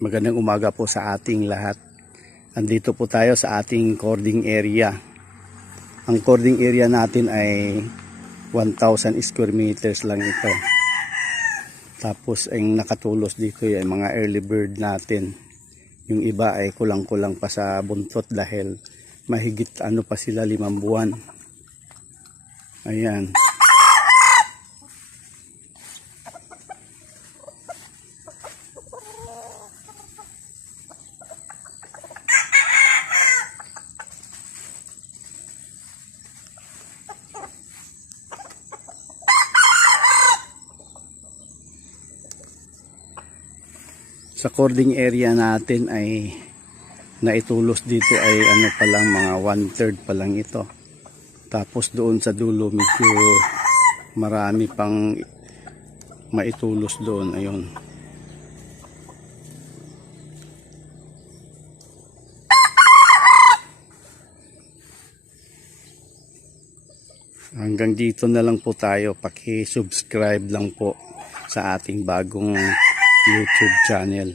Magandang umaga po sa ating lahat. Andito po tayo sa ating cording area. Ang cording area natin ay 1,000 square meters lang ito. Tapos ang nakatulos dito ay mga early bird natin. Yung iba ay kulang-kulang pa sa buntot dahil mahigit pa sila 5 buwan. Ayan. Sa cording area natin ay naitulos dito ay pa lang, mga 1/3 pa lang ito. Tapos doon sa dulo medyo marami pang maitulos doon. Ayun. Hanggang dito na lang po tayo. Paki-subscribe lang po sa ating bagong YouTube channel.